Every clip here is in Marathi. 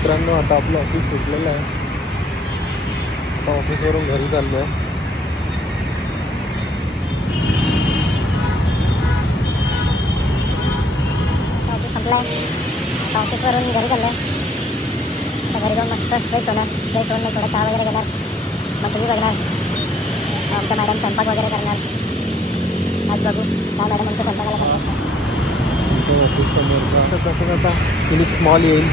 मित्रांनो, आता आपलं ऑफिस सुटलेलं आहे. आता ऑफिसवरून घरी चाललो आहे. ऑफिस संपलं आहे. आता ऑफिसवरून घरी चाललो आहे. आता घरी जाऊन मस्त फ्रेश होणार. फ्रेश होऊन थोडा चहा वगैरे घेणार, मग टी व्ही बघणार. आमच्या मॅडम स्वयंपाक वगैरे करणार. आज बघू काय मॅडम आमच्या स्वयंपाकाला करणार. ऑफिस समोर जाता जाता फिनिक्स मॉल येईल.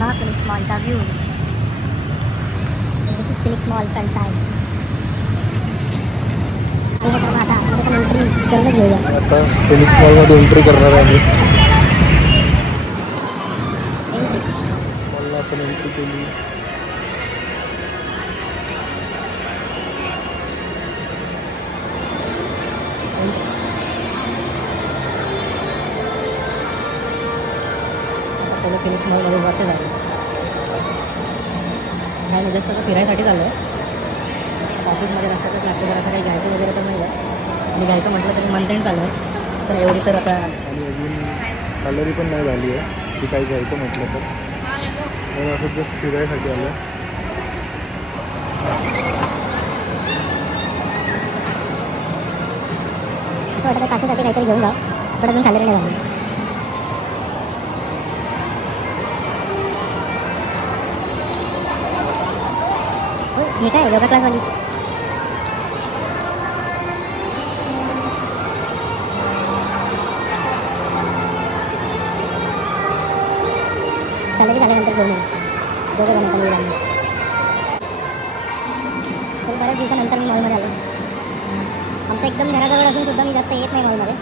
हा फिनिक्स मॉलचा view. This is Phoenix mall front side. आता एंट्री करूनच घेऊया. आता फिनिक्स मॉलमध्ये एंट्री करणार आहे आम्ही. मॉलला आपण एंट्री केली. पहिलं फिनिक्स मॉलमध्ये वरती झालं काय नाही, जस्ट असं फिरायसाठी चाललो आहे. आता ऑफिसमध्ये रस्त्यात आपल्याला असं काही घ्यायचं वगैरे तर नाही आहे. आणि घ्यायचं म्हटलं तरी मंथ एंड चालू आहे, तर एवढी तर आता आणि अजून सॅलरी पण नाही झाली आहे की काही घ्यायचं म्हटलं तर. असं जस्ट फिरायसाठी आलं. असं वाटतं काकीसाठी काहीतरी घेऊन जाऊ, पण अजून सॅलरी नाही झाली. हे काय योगा क्लासवाली. सॅलरी झाल्यानंतर घेऊन येऊ दोघं जण. पण येईल तर बऱ्याच दिवसानंतर मी मॉलमध्ये आलो. आमच्या एकदम घराजवळ असून सुद्धा मी जास्त येत नाही मॉलमध्ये.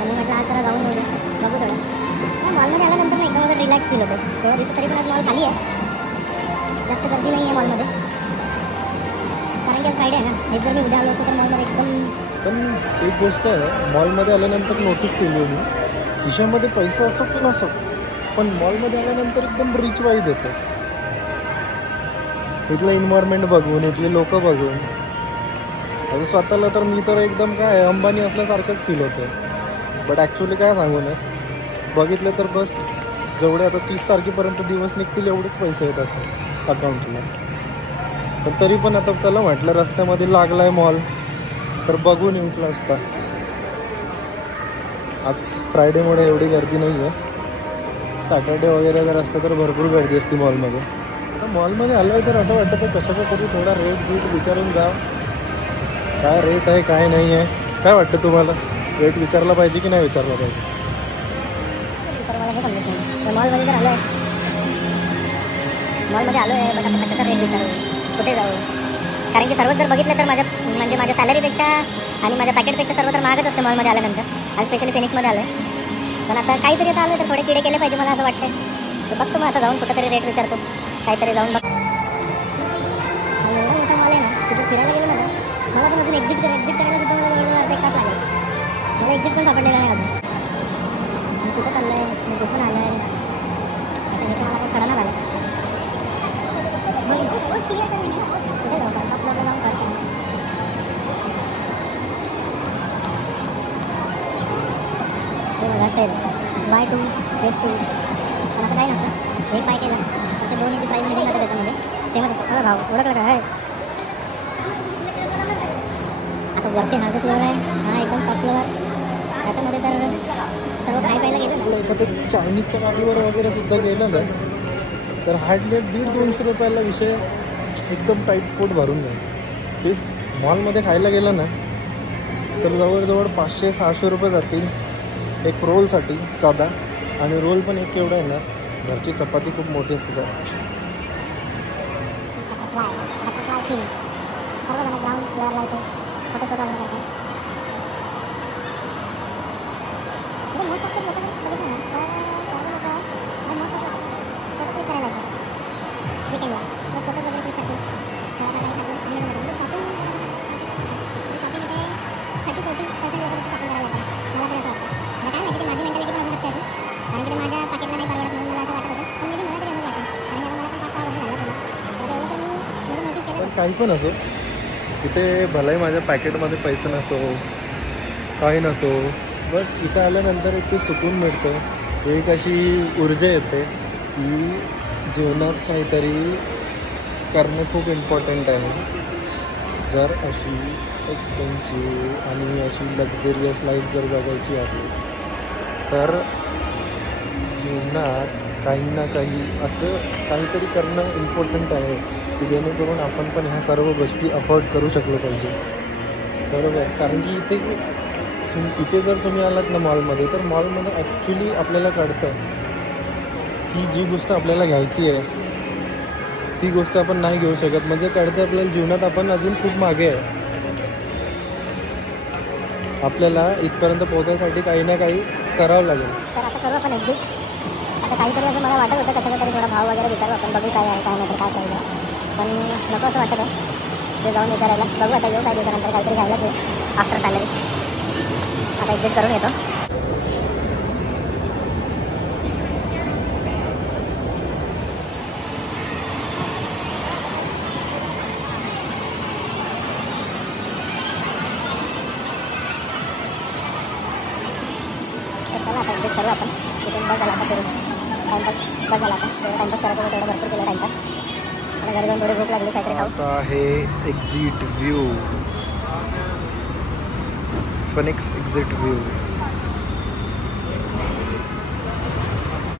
आणि म्हटलं आज जरा जाऊन येऊ, बघू थोडं. मॉलमध्ये आल्यानंतर मी एकदम असं रिलॅक्स फील होतो. तेव्हा दिसतं तरी पण आज मॉल खाली आहे, जास्त गर्दी नाही आहे मॉलमध्ये. कारण की आज फ्रायडे आहे ना. हेच जर मी उद्या आलो असतो तर मॉलमध्ये एकदम. पण एक गोष्ट आहे, मॉलमध्ये आल्यानंतर नोटीस केली मी, खिशामध्ये पैसा असो की नसो, पण मॉलमध्ये आल्यानंतर एकदम रिच वाईब येते. इथलं एन्व्हायरमेंट बघून, इथले लोक बघून, आणि स्वतःला तर मी तर एकदम काय अंबानी असल्यासारखंच फील होतं. बट ॲक्च्युली काय सांगू ना, बघितलं तर बस जेवढे आता 30 तारखेपर्यंत दिवस निघतील एवढेच पैसे येतात अकाउंटला. पण तरी पण आता चला म्हटलं, रस्त्यामध्ये लागलाय मॉल तर बघून येऊचला असता. आज फ्रायडेमुळे एवढी गर्दी नाही आहे. सॅटर्डे वगैरे जर असतं तर भरपूर गर्दी असते मॉलमध्ये. तर मॉलमध्ये आलं आहे तर असं वाटतं की कशाचा तरी थोडा रेट विचारून जा, काय रेट आहे काय नाही आहे. काय वाटतं तुम्हाला, रेट विचारला पाहिजे की नाही विचारला पाहिजे? मला हे समजत नाही. मॉलमध्ये तर आलो आहे, मॉलमध्ये आलो आहे, पण आता कशाचा रेट विचारू, कुठे जाऊ? कारण की सर्वच जर बघितलं तर माझ्या सॅलरीपेक्षा आणि माझ्या पॅकेटपेक्षा सर्व तर महागच असते मॉलमध्ये आल्यानंतर. आणि स्पेशली फिनिक्समध्ये आलो आहे. पण आता काहीतरी आता आलं तर थोडे किडे केले पाहिजे मला असं वाटतं. तर बघतो मग आता जाऊन कुठंतरी रेट विचारतो, काहीतरी जाऊन बघ. एवढा मोठा मॉल आहे ना, तिथं फिरायला गेलो ना, मला पण अजून एक्झिट करायला सुद्धा मला जवळजवळ अर्धा 1 तास लागेल. मला एक्झिट पण सापडलेला नाही अजून. मी कुठं चाललो आहे, मी कुठून आलो आहे, आता हे मला पण कळायला झालं. कुठे जाऊ आपल्याला जाऊन करतो. ते बघा असेल बाय 2 get 2. पण असं काही नसतं, एक बाय केलं तर ते दोन्हीची प्राईस निघून जाते त्याच्यामध्ये, सेमच असतं. अरे भाऊ ओळखलं काय? आता वरती हा जो फ्लोअर आहे हा एकदम टॉप फ्लोअर. त्याच्यामध्ये तर सर्व खाय प्यायला गेलं ना. एखादं चायनीजच्या गाडीवर वगैरे सुद्धा गेलं ना तर हार्डली 150-200 रुपयाला विषय एकदम टाईट पोट भरून जाईल. तेच मॉलमध्ये खायला गेलं ना तर जवळजवळ 500-600 रुपये जातील एक रोलसाठी साधा. आणि रोल पण एक केवढा आहे ना, घरची चपाती खूप मोठी असते त्यापेक्षा. सर्वजण ग्राउंड फ्लोअरला येते, फोटोशूट वगैरे करतात. मोस्ट ऑफ लोक बघितलं ना तर मोस्ट ऑफ फोटो क्लिक करायला येतात विकेंडला. बस फोटोज वगैरे क्लिक करतील, शॉपिंग इथे 30-40% वगैरे शॉपिंग करायला लागतात. मला तरी असं वाटतं. मला काय माहिती, माझी मेंटॅलिटी पण असू शकते अशी. कारण की काही पण असो, इथे भलाही माझ्या पॅकेटमध्ये पैसे नसो, काही नसो, बट इथं आल्यानंतर एक ते सुकून मिळतं, एक अशी ऊर्जा येते की जीवनात काहीतरी करणं खूप इम्पॉर्टंट आहे. जर अशी एक्सपेन्सिव्ह आणि अशी लक्झरियस लाईफ जर जगायची आहे तर जीवनात काही ना काही असं काहीतरी करणं इम्पॉर्टंट आहे की जेणेकरून आपण पण ह्या सर्व गोष्टी अफोर्ड करू शकलो पाहिजे. बरोबर, कारण की इथे जर तुम्ही आलात ना मॉलमध्ये, तर मॉलमध्ये ॲक्च्युली आपल्याला कळतं की जी गोष्ट आपल्याला घ्यायची आहे ती गोष्ट आपण नाही घेऊ शकत. म्हणजे कळतं आपल्याला जीवनात आपण अजून खूप मागे आहे. आपल्याला इथपर्यंत पोहोचायसाठी काही ना काही करावं लागेल. तर आता करू आपण एक्झिट. आता काहीतरी असं मला वाटत होतं कशाला तरी थोडा भाव वगैरे विचारू आपण, बघू काय आहे काय नाही तर काय पाहिजे, पण नको असं वाटत आहे ते जाऊन विचारायला. बघू आता येऊ काही दिवसानंतर, काहीतरी घ्यायलाच येऊ आफ्टर सॅलरी. आता एक्झिट करून येतो. चला आता एक्झिट करू आपण. इथून बस झाला आता फिरून टाईमपास, बस झाला आता जेवढा टाईमपास करायचं तेवढं भरपूर केलं टाईमपास. आणि घरी जाऊन थोडी भूक लागली, काहीतरी खाऊ. असा आहे exit view, Phoenix exit view.